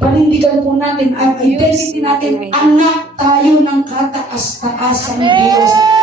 panindigan po natin ang identity natin, anak tayo ng.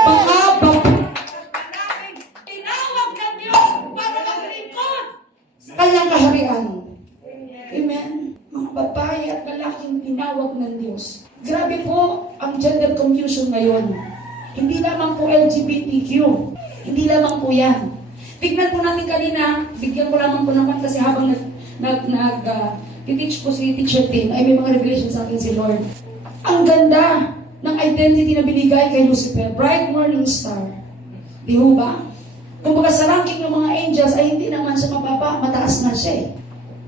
Baka tinawag ng Diyos sa kanyang kaharian. Amen. Mga babae at lalaking tinawag ng Diyos. Grabe po ang gender confusion ngayon. Hindi lamang po LGBTQ. Hindi lamang po yan. Tignan po natin kanina, bigyan ko lamang po naman kasi habang nag, nag, nag uh, teach ko si teacher Tim, ay may mga revelation sa akin si Lord. Ang ganda ng identity na binigay kay Lucifer, bright morning star. Di ho ba? Kung sa ranking ng mga angels ay hindi naman siya mababa, mataas na siya eh.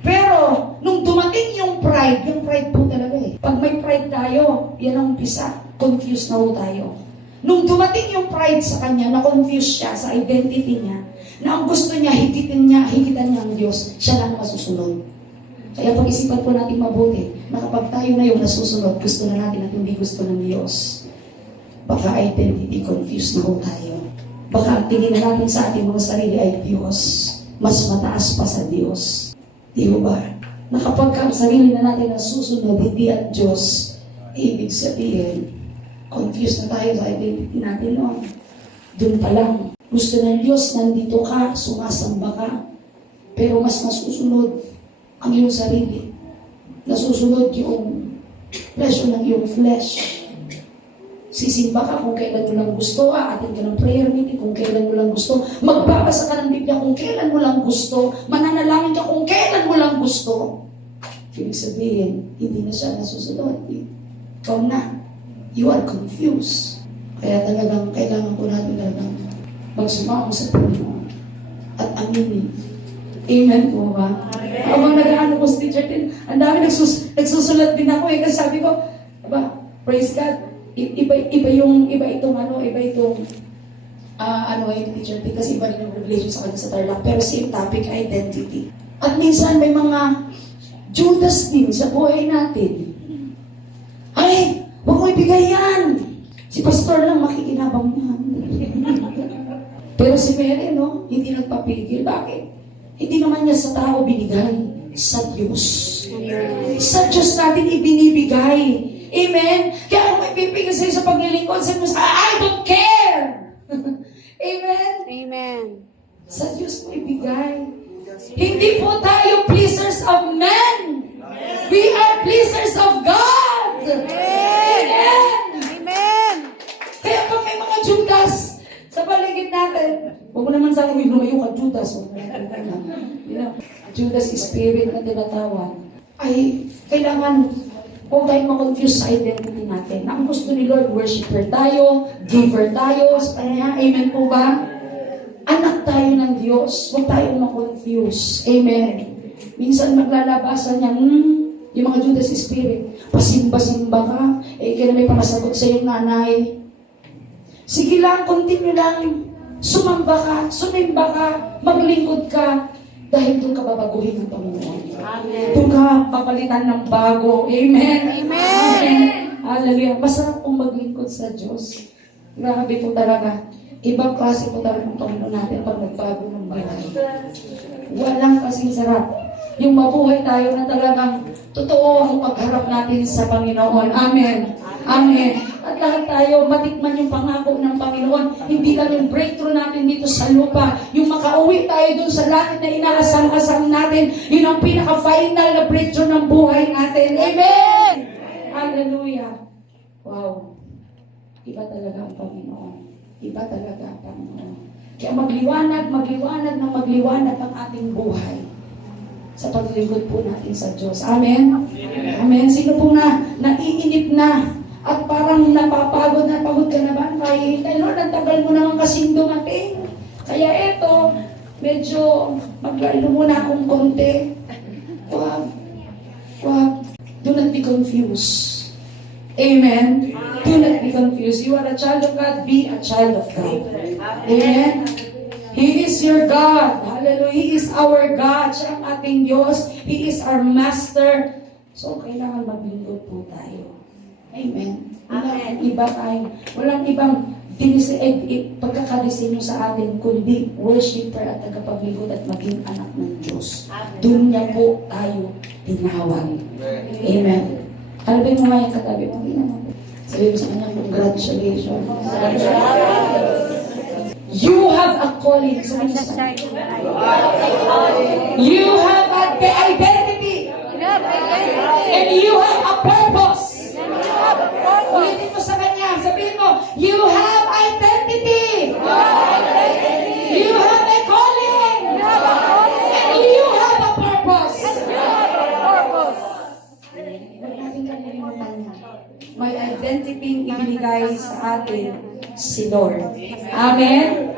Pero, nung dumating yung pride, yung pride po talaga eh. Pag may pride tayo, yan ang umpisa. Confused na ho tayo. Nung dumating yung pride sa kanya, na-confuse siya sa identity niya, na ang gusto niya, higitin niya, higitan niya ang Diyos, siya lang masusunod. Kaya pag-isipan po natin mabuti, na kapag tayo na yung nasusunod, gusto na natin at hindi gusto ng Diyos. Baka identity confused na ho tayo. Baka ang tingin na natin sa ating mga sarili ay Diyos. Mas mataas pa sa Diyos. Di ba? Na kapag ang sarili na natin ang susunod, hindi at Diyos, ibig sabihin, confused na tayo sa identity natin noon. Doon pa lang. Gusto ng Diyos, nandito ka, sumasamba ka, pero mas masusunod ang iyong sarili. Nasusunod yung presyo ng iyong flesh. Sisimba ka kung kailan mo lang gusto, aatin ka ng prayer meeting kung kailan mo lang gusto, magbabasa ka ng Biblia kung kailan mo lang gusto, mananalangin ka kung kailan mo lang gusto. Ibig sabihin, hindi na siya nasusunod. Ikaw na. You are confused. Kaya talagang kailangan ko natin talagang magsumako sa Panginoon at aminin. Amen po ba? Habang nag-ano ko sa teacher din, ang dami nagsus nagsusulat din ako eh. Kasi sabi ko, ba, praise God, iba, iba yung, iba itong ano, iba itong, ah ano yung teacher kasi iba rin yung revelation sa kanya sa Tarlac. Pero same topic, identity. At minsan may mga Judas din sa buhay natin. Ay, huwag mo ibigay yan. Si pastor lang makikinabang niyan. Pero si Mary, no, hindi nagpapigil. Bakit? Hindi naman niya sa tao binigay, sa Diyos. Sa Diyos natin ibinibigay. Amen? Kaya kung may pipigil sa'yo sa paglilingkod, sabi mo sa I don't care. Amen? Amen. Sa Diyos mo ibigay. Hindi po tayo pleasers of men. We are pleasers of God. Natin, huwag mo naman sana may lumayo ka Judas. You know, Judas spirit na tinatawag. Ay, kailangan huwag tayong makonfuse sa identity natin. Ang gusto ni Lord, worshiper tayo, giver tayo sa Kanya. Amen po ba? Anak tayo ng Diyos. Huwag tayong makonfuse. Amen. Minsan maglalabasan niya, hmm, yung mga Judas spirit, pasimba-simba ka, eh, kailan may pamasagot sa iyong nanay. Sige lang, continue lang. Sumamba ka, sumimba ka, maglingkod ka, dahil doon ka babaguhin ng Panginoon. Amen. Doon ka papalitan ng bago. Amen. Amen. Hallelujah. Masarap pong maglingkod sa Diyos. Grabe po talaga. Ibang klase po talaga ng Panginoon natin pag nagbago ng buhay. Walang kasing sarap. Yung mabuhay tayo na talagang totoo ang pagharap natin sa Panginoon. Amen. Amen. At lahat tayo, matikman yung pangako ng Panginoon. Hindi lang yung breakthrough natin dito sa lupa. Yung makauwi tayo dun sa langit na inaasam-asam natin. Yun ang pinaka-final na breakthrough ng buhay natin. Amen! Hallelujah. Wow. Iba talaga ang Panginoon. Iba talaga ang Panginoon. Kaya magliwanag, magliwanag na magliwanag ang ating buhay sa paglingkod po natin sa Diyos. Amen? Amen. Sino po na naiinip na parang napapagod na pagod ka na ba? Kaya kay Lord, ang tagal mo naman kasing dumating. Kaya eto, medyo maglalo muna akong konti. Wag. Wag. Do not be confused. Amen. Do not be confused. You are a child of God, be a child of God. Amen. He is your God. Hallelujah. He is our God. Siya ang ating Diyos. He is our Master. So, kailangan maglingkod po tayo. Amen. Amen. iba tayo. Walang ibang eh, pagkakadesenyo sa atin, kundi worshiper at tagapaglikod at maging anak ng Diyos. Doon niya po tayo tinawag. Amen. Kalabay mo nga yung katabi mo. Sabi mo sa kanya, congratulations. You have a calling. Kanya, You have a identity. And you have a purpose. Ulitin mo sa kanya. Sabihin mo, you have identity. You have a calling. And you have a purpose. Huwag natin kalilimutan yan. May identity ibinigay sa atin si Lord. Amen?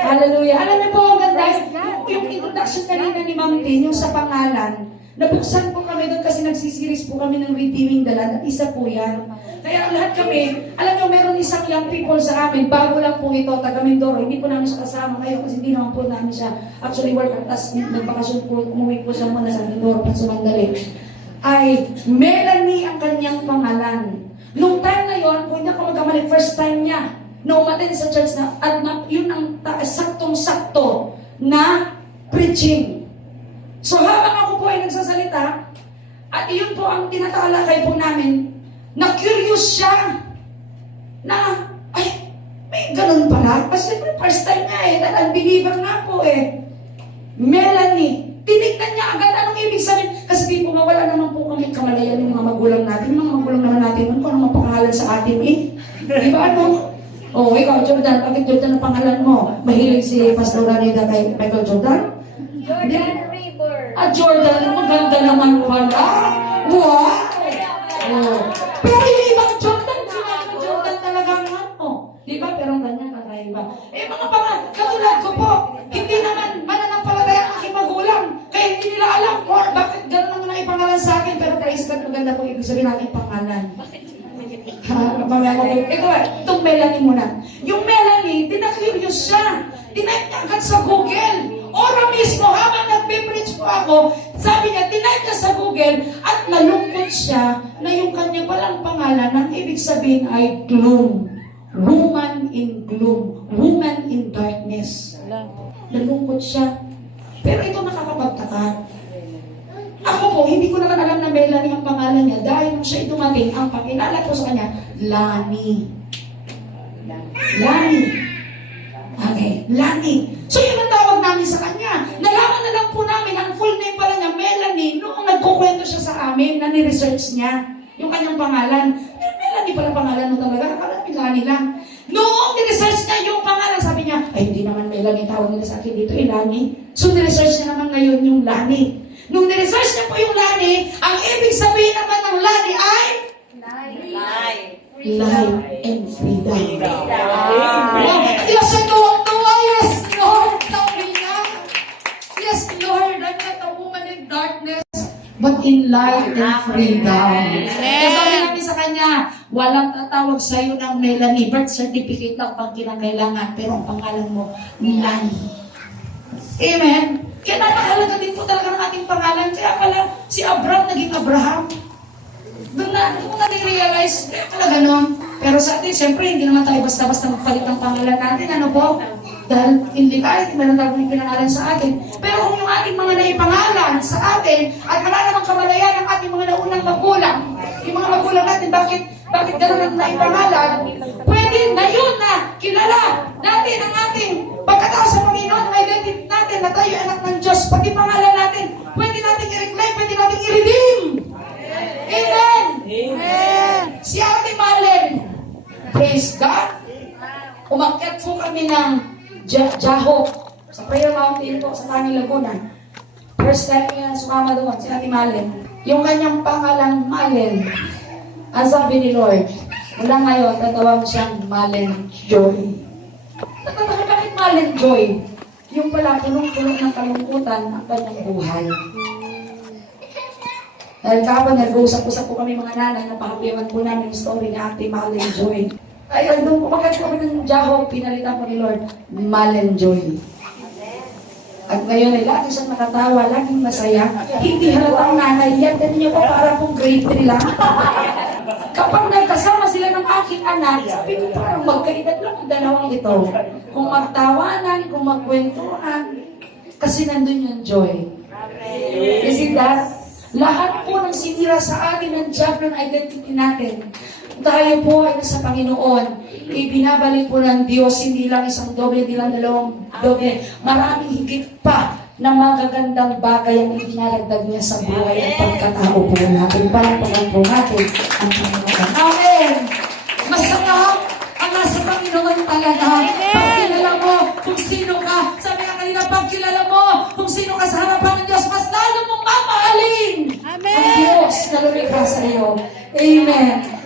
Hallelujah. Alam niyo po, ganda, yung, yung introduction kanina ni Ma'am Tin, yung sa pangalan, nabuksan po kami doon kasi nagsisiris po kami ng Redeeming Land at isa po yan. Kaya ang lahat kami, alam niyo, meron isang young people sa amin, bago lang po ito, taga Mindoro, hindi po namin siya kasama ngayon kasi hindi naman po namin siya actually work at as nagbakasyon po, umuwi po siya muna sa Mindoro, pa sumandali ay Melanie ang kanyang pangalan. Nung time na yon, kung hindi ako magkamali, first time niya na umatin sa church na, at na, yun ang saktong-sakto na preaching. So habang ako po ay nagsasalita, at iyon po ang tinatalakay po namin, na curious siya na, ay, may ganun pala. Kasi first time niya eh, dahil unbeliever nga po eh. Melanie, tinignan niya agad anong ibig sabihin. Kasi di po mawala naman po kami kamalayan ng mga magulang natin. Yung mga magulang naman natin, ano kung ano mapangalan sa atin eh. Di ba ano? Oh, ikaw, Jordan, bakit Jordan ang pangalan mo? Mahilig si Pastor Anita kay Michael Jordan? Jordan River. Ah, Jordan, maganda naman pala. Wow! Oh. Pero yung ibang Jordan, si Michael Jordan talaga ang ano. Di ba? Pero ang ganyan kakaiba. Eh, mga panga, katulad ko po, hindi naman mananampalataya ang aking magulang. Kaya hindi nila alam or bakit gano'n ang naipangalan sa akin. Pero praise God, maganda po ibig sabihin natin pangalan. Ha, mamaya ko. Ito, eh, itong Melanie muna. Yung Melanie, tinakurious siya. Tinype niya agad sa Google. Ora mismo, habang nagbe-preach po ako, sabi niya, tinype niya sa Google at nalungkot siya na yung kanya palang pangalan, ang ibig sabihin ay gloom. Woman in gloom. Woman in darkness. Nalungkot siya. Pero ito nakakapagtaka. Ako po, hindi ko naman alam na Melanie ang pangalan niya dahil nung siya dumating, ang pakilala ko sa kanya, Lani. Lani. Okay, Lani. So yun ang tawag namin sa kanya. Nalaman na lang po namin, ang full name pala niya, Melanie, noong nagkukwento siya sa amin, na ni-research niya yung kanyang pangalan. Eh, Melanie pala pangalan mo talaga, akala ni Lani lang. Noong ni-research niya yung pangalan, sabi niya, ay hindi naman Melanie tawag nila sa akin dito, eh Lani. So ni-research niya naman ngayon yung Lani. Nung ni-research niya po yung Lani, ang ibig sabihin naman ng Lani ay life and freedom. Wow. Diyos ay tuwang-tuwa. Yes, Lord. Sabi niya. Yes, Lord. I'm not a woman in darkness, but in light and freedom. Kaya sabi namin sa kanya, walang tatawag sa iyo ng Melanie. Birth certificate lang pang kinakailangan, pero ang pangalan mo, Melanie. Amen? Kaya napakalaga din po talaga ng ating pangalan. Kaya pala, si Abraham naging Abraham. Doon na, doon ko na realize kaya pala ganon. Pero sa atin, siyempre, hindi naman tayo basta-basta magpalit ng pangalan natin. Ano po? Dahil hindi tayo, meron tayo yung pinangalan sa atin. Pero kung yung ating mga naipangalan sa atin, at wala namang kamalayan ng ating mga naunang magulang, yung mga magulang natin, bakit bakit gano'n ang naipangalan? Pwede na yun na kilala natin ang ating pagkatao sa Panginoon, ang identity natin na tayo ay anak ng Diyos, pati pangalan natin, pwede natin i-reclaim, pwede natin i-redeem. Amen! Amen. Si Ate Malen, praise God, umakyat po kami ng Ja- Jaho sa Prayer Mountain po sa Tani Laguna. First time niya sumama doon, si Ate Malen. Yung kanyang pangalang Malen, ang sabi ni Lord, mula ngayon, tatawag siyang Malen Joy. Tatawag bakit Malen Joy? Yung pala, punong-puno ng kalungkutan ang kanyang buhay. Dahil kapag nag-uusap-usap po kami mga nanay, napahapiyawan po namin yung story ni Ate Malen Joy. Ayun, nung kumagat kami ng Jaho, pinalitan po ni Lord, Malen Joy. At ngayon ay lagi siyang nakatawa, laging masaya. Hindi halatang nanay yan. Ganun niyo po, para pong grade 3 lang. Kapag nagkasama sila ng aking anak, sabi ko parang magkaedad lang ang dalawang ito. Kung magtawanan, kung magkwentuhan, kasi nandun yung joy. You see that? Lahat po ng sinira sa atin ng job ng identity natin. Tayo po ay nasa Panginoon. Ibinabalik po ng Diyos, hindi lang isang doble, hindi lang dalawang doble. Maraming higit pa na magagandang bagay ang idinaragdag niya sa buhay at pagkatao po natin. Palampagan po natin ang Panginoon. Amen! Masarap ang nasa Panginoon talaga. Pagkilala mo kung sino ka. Sabi nga kanina, pagkilala mo kung sino ka sa harapan ng Diyos, mas lalo mong mamahalin ang Amen. Diyos na lumikha sa iyo. Amen.